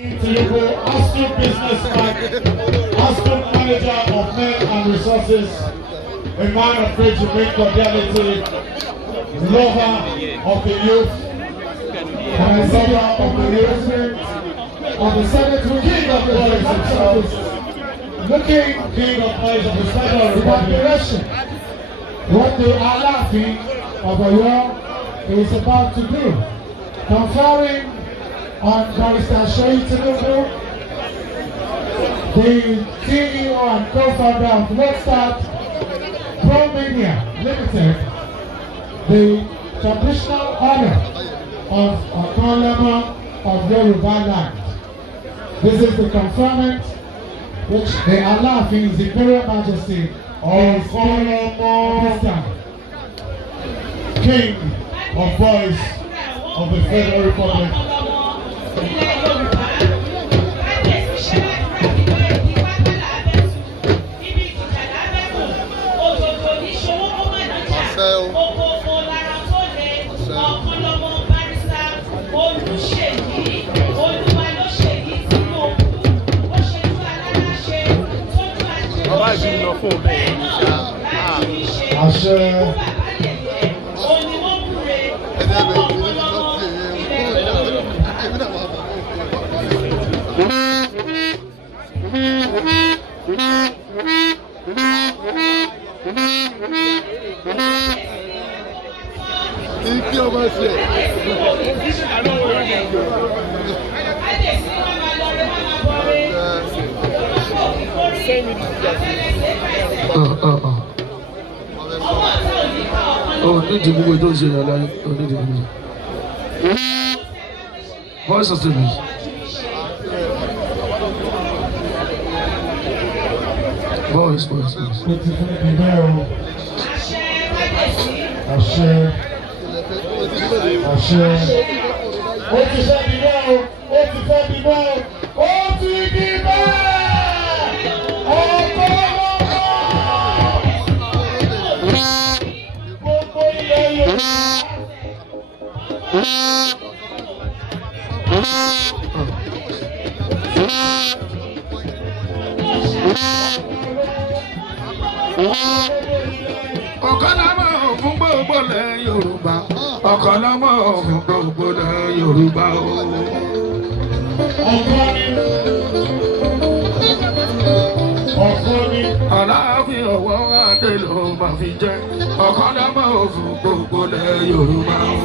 Tinubu, astute businessman, astute manager of men and resources, a man of great humane cordiality, lover of the youth, and a lover of the youth, of the Senate, king of the boys himself, looking king of boys of the Federal Republic. What the Alaafin of Oyo is about to do, conferring on Barrister Seyitinubu, the CEO and co-founder of Letstart Pro-Media Limited, the traditional order of Okanlomo of Yorubaland. This is the conferment which the Alaafin, His Imperial Majesty, Okanlomo, King of Boys of the Federal Republic. Oh, need to move those in your life. Oh, need to move. Voice of the voice. Okanlomo fún gbogbo ilẹ̀ Yorùbá. Okanlomo fún gbogbo ilẹ̀ Yorùbá o. Alaafin ọwọ́ adé ló máa fi jẹ́. Okanlomo fún gbogbo ilẹ̀ Yorùbá o.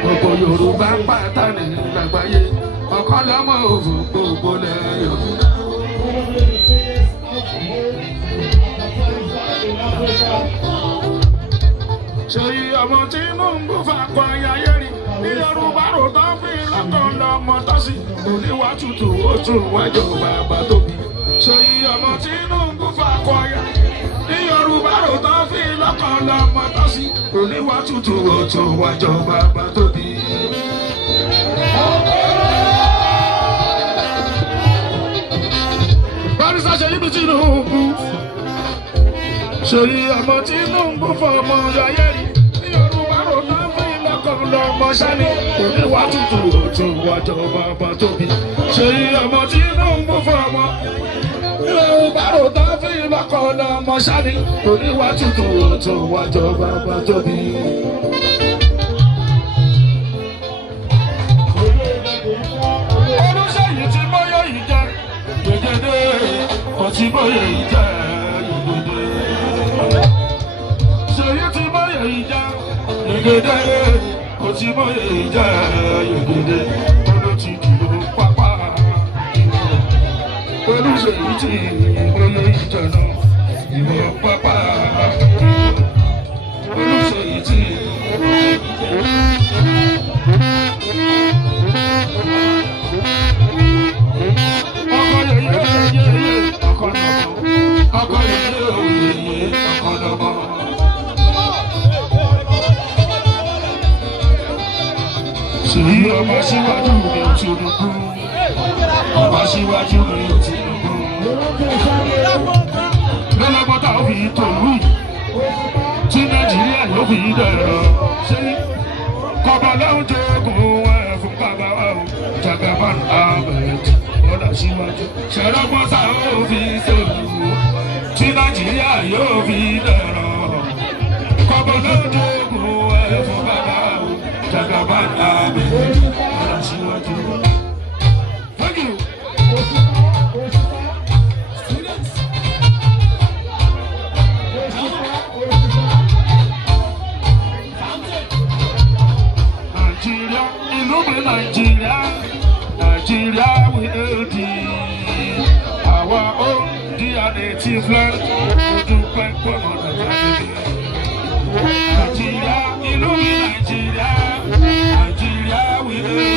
Gbogbo Yorùbá pátá ní lágbàáyé. Okanlomo fún gbogbo ilẹ̀ Yorùbá. Seyi ọmọ Tinubu fakọ ayáyé rí ní Yorùbá rò tán fi lọ́kàn lọ́mọ tọ́sí oníwà tútù ó tún wájọ bàbá tóbi. Seyi ọmọ Tinubu fakọ ayá ní Yorùbá rò tán fi lọ́kàn lọ́mọ tọ́sí oníwà tútù ó tún wájọ bàbá tóbi. Barrister Seyi Tinubu. Seyi ọmọ Tinubu fọmọ ayé rí ní Yorùbá rò tán fi lọ́kàn lọ́mọ sani oníwà tútù ó tún wájọ bàbá tóbi. Seyi ọmọ Tinubu fọmọ Yorùbá rò tán fi lọ́kàn lọ́mọ sani oníwà tútù ó tún wájọ bàbá tóbi. Olùsèyí tí bóyá yìí jẹ gègédé ọtí bóyá yìí jẹ gègédé. Seyi tí bóyá yìí jẹ gègédé ọtí bóyá yìí jẹ gègédé. Olùtí dúró pápá. Olùsèyí tí bóyá yìí jẹ náà ìwọ pápá. Olùsèyí tí. Seyi ọmọ síwájú mi ò Tinubu, ọmọ síwájú mi ò Tinubu. Lọ́lọ́gbọ́tà ó fi tòlú tí Nàìjíríà yóò fi dẹ̀rọ̀. Ṣé kọ́ba lóun jogún ẹ̀fọ́? Jagaban Ahmed Bọ́lá síwájú. Ṣẹ̀rọ̀gbọ́n sáà ó fi ṣèlú tí Nàìjíríà yóò fi dẹ̀rọ̀. Kọ́bọ̀ lóde ogun ẹ̀fọ́ bàbá o. Jagaban Ahmed Bọ́lá síwájú. Thank you. Nigeria, ìlú mi Nigeria, Nigeria will be our own dear native land. Ojú pẹ́pẹ́ mọ́ Nigeria, ìlú mi Nigeria, Nigeria will be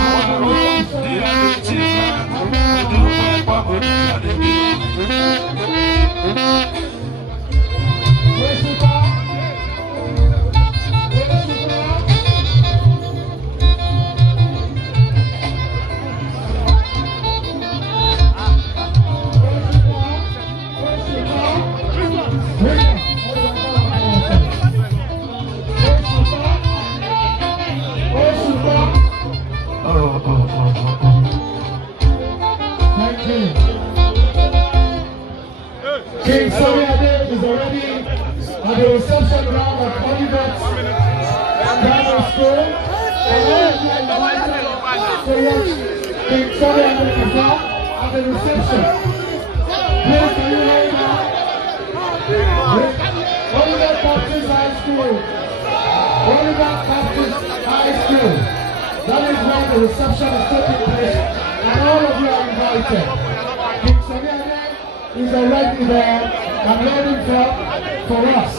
our own dear native land. Ojú pẹ́pẹ́ mọ́ King Saheed is already at the reception ground at Conferment Grammar School. And all of you are invited to watch King Saheed perform at the reception. Please, can you hear me now? Oliver Baptist High School. Oliver Baptist High School. That is where the reception is taking place. And all of you are invited. King Saheed is already there and waiting for us.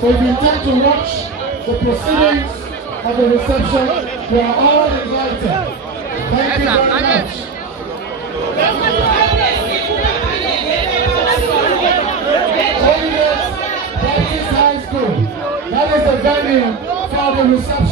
So if you intend to watch the proceedings of the reception, you are all invited. Thank you very much. Baptist High School. That is the venue for the reception.